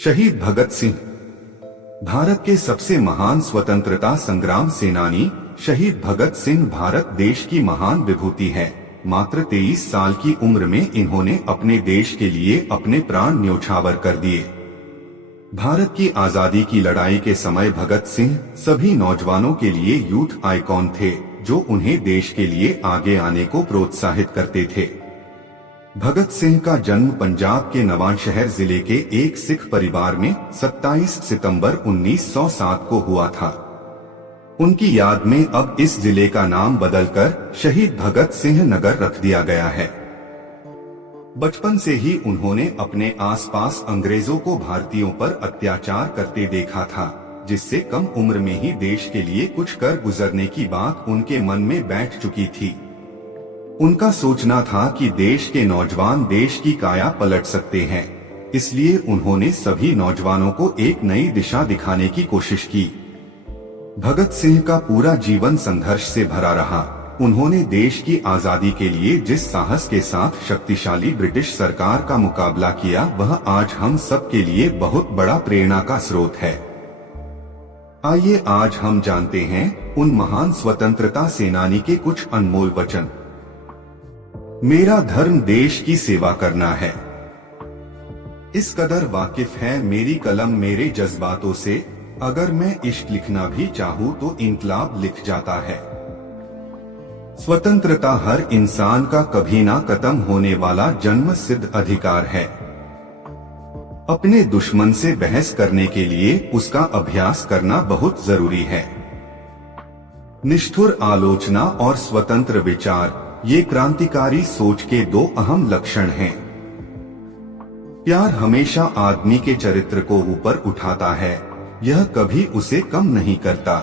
शहीद भगत सिंह भारत के सबसे महान स्वतंत्रता संग्राम सेनानी शहीद भगत सिंह भारत देश की महान विभूति है। मात्र 23 साल की उम्र में इन्होंने अपने देश के लिए अपने प्राण न्योछावर कर दिए। भारत की आजादी की लड़ाई के समय भगत सिंह सभी नौजवानों के लिए यूथ आइकॉन थे, जो उन्हें देश के लिए आगे आने को प्रोत्साहित करते थे। भगत सिंह का जन्म पंजाब के नवांशहर जिले के एक सिख परिवार में 27 सितंबर 1907 को हुआ था। उनकी याद में अब इस जिले का नाम बदलकर शहीद भगत सिंह नगर रख दिया गया है। बचपन से ही उन्होंने अपने आसपास अंग्रेजों को भारतीयों पर अत्याचार करते देखा था, जिससे कम उम्र में ही देश के लिए कुछ कर गुजरने की बात उनके मन में बैठ चुकी थी। उनका सोचना था कि देश के नौजवान देश की काया पलट सकते हैं, इसलिए उन्होंने सभी नौजवानों को एक नई दिशा दिखाने की कोशिश की। भगत सिंह का पूरा जीवन संघर्ष से भरा रहा। उन्होंने देश की आजादी के लिए जिस साहस के साथ शक्तिशाली ब्रिटिश सरकार का मुकाबला किया, वह आज हम सब के लिए बहुत बड़ा प्रेरणा का स्रोत है। आइए आज हम जानते हैं उन महान स्वतंत्रता सेनानी के कुछ अनमोल वचन। मेरा धर्म देश की सेवा करना है। इस कदर वाकिफ है मेरी कलम मेरे जज्बातों से, अगर मैं इश्क लिखना भी चाहूँ तो इनकलाब लिख जाता है। स्वतंत्रता हर इंसान का कभी ना खत्म होने वाला जन्म सिद्ध अधिकार है। अपने दुश्मन से बहस करने के लिए उसका अभ्यास करना बहुत जरूरी है। निष्ठुर आलोचना और स्वतंत्र विचार, ये क्रांतिकारी सोच के दो अहम लक्षण हैं। प्यार हमेशा आदमी के चरित्र को ऊपर उठाता है, यह कभी उसे कम नहीं करता।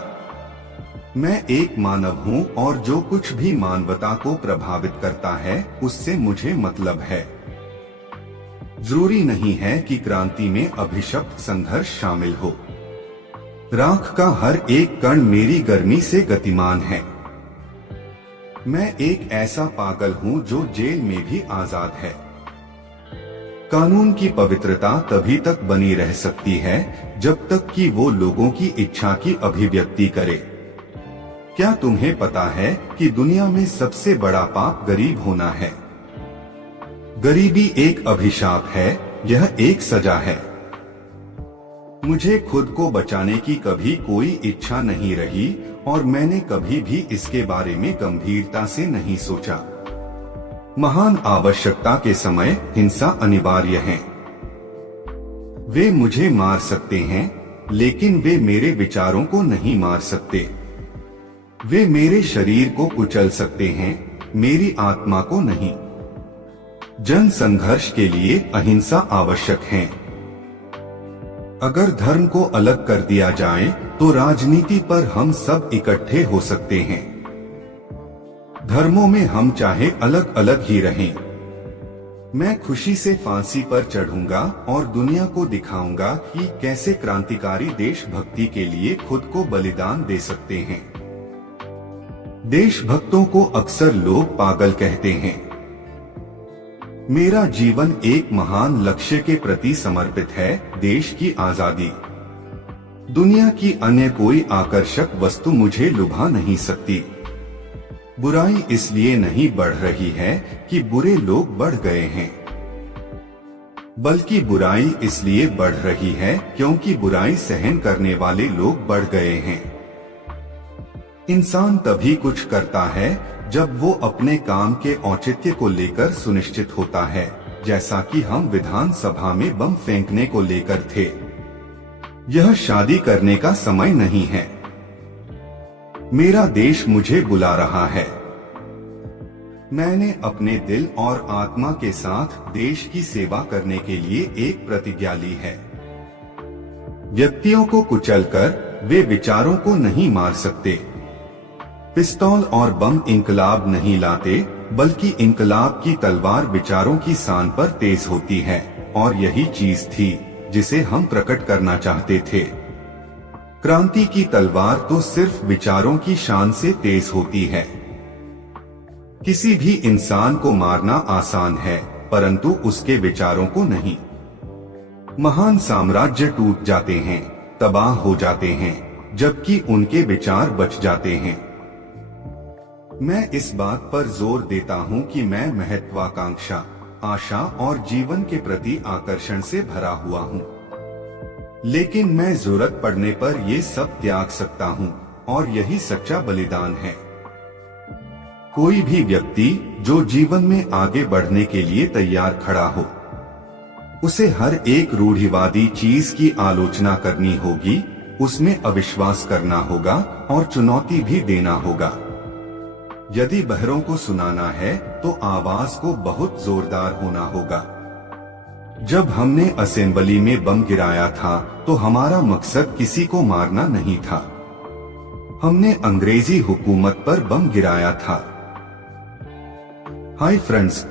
मैं एक मानव हूँ और जो कुछ भी मानवता को प्रभावित करता है उससे मुझे मतलब है। जरूरी नहीं है कि क्रांति में अभिशप्त संघर्ष शामिल हो। राख का हर एक कण मेरी गर्मी से गतिमान है। मैं एक ऐसा पागल हूँ जो जेल में भी आजाद है। कानून की पवित्रता तभी तक बनी रह सकती है जब तक कि वो लोगों की इच्छा की अभिव्यक्ति करे। क्या तुम्हें पता है कि दुनिया में सबसे बड़ा पाप गरीब होना है? गरीबी एक अभिशाप है, यह एक सजा है। मुझे खुद को बचाने की कभी कोई इच्छा नहीं रही और मैंने कभी भी इसके बारे में गंभीरता से नहीं सोचा। महान आवश्यकता के समय हिंसा अनिवार्य है। वे मुझे मार सकते हैं, लेकिन वे मेरे विचारों को नहीं मार सकते। वे मेरे शरीर को कुचल सकते हैं, मेरी आत्मा को नहीं। जन संघर्ष के लिए अहिंसा आवश्यक है। अगर धर्म को अलग कर दिया जाए तो राजनीति पर हम सब इकट्ठे हो सकते हैं। धर्मों में हम चाहे अलग अलग ही रहें। मैं खुशी से फांसी पर चढ़ूंगा और दुनिया को दिखाऊंगा कि कैसे क्रांतिकारी देशभक्ति के लिए खुद को बलिदान दे सकते हैं। देशभक्तों को अक्सर लोग पागल कहते हैं। मेरा जीवन एक महान लक्ष्य के प्रति समर्पित है, देश की आजादी। दुनिया की अन्य कोई आकर्षक वस्तु मुझे लुभा नहीं सकती। बुराई इसलिए नहीं बढ़ रही है कि बुरे लोग बढ़ गए हैं, बल्कि बुराई इसलिए बढ़ रही है क्योंकि बुराई सहन करने वाले लोग बढ़ गए हैं। इंसान तभी कुछ करता है जब वो अपने काम के औचित्य को लेकर सुनिश्चित होता है, जैसा कि हम विधानसभा में बम फेंकने को लेकर थे। यह शादी करने का समय नहीं है। मेरा देश मुझे बुला रहा है। मैंने अपने दिल और आत्मा के साथ देश की सेवा करने के लिए एक प्रतिज्ञा ली है। व्यक्तियों को कुचलकर वे विचारों को नहीं मार सकते। पिस्तौल और बम इंकलाब नहीं लाते, बल्कि इंकलाब की तलवार विचारों की शान पर तेज होती है, और यही चीज थी जिसे हम प्रकट करना चाहते थे। क्रांति की तलवार तो सिर्फ विचारों की शान से तेज होती है। किसी भी इंसान को मारना आसान है, परंतु उसके विचारों को नहीं। महान साम्राज्य टूट जाते हैं, तबाह हो जाते हैं, जबकि उनके विचार बच जाते हैं। मैं इस बात पर जोर देता हूं कि मैं महत्वाकांक्षा, आशा और जीवन के प्रति आकर्षण से भरा हुआ हूं, लेकिन मैं जरूरत पड़ने पर ये सब त्याग सकता हूं, और यही सच्चा बलिदान है। कोई भी व्यक्ति जो जीवन में आगे बढ़ने के लिए तैयार खड़ा हो, उसे हर एक रूढ़िवादी चीज की आलोचना करनी होगी, उसमें अविश्वास करना होगा और चुनौती भी देना होगा। यदि बहरों को सुनाना है तो आवाज को बहुत जोरदार होना होगा। जब हमने असेंबली में बम गिराया था तो हमारा मकसद किसी को मारना नहीं था, हमने अंग्रेजी हुकूमत पर बम गिराया था। हाय फ्रेंड्स,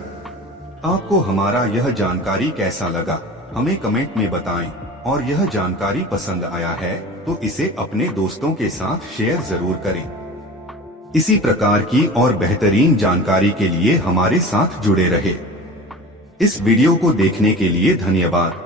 आपको हमारा यह जानकारी कैसा लगा हमें कमेंट में बताएं, और यह जानकारी पसंद आया है तो इसे अपने दोस्तों के साथ शेयर जरूर करें। इसी प्रकार की और बेहतरीन जानकारी के लिए हमारे साथ जुड़े रहे। इस वीडियो को देखने के लिए धन्यवाद।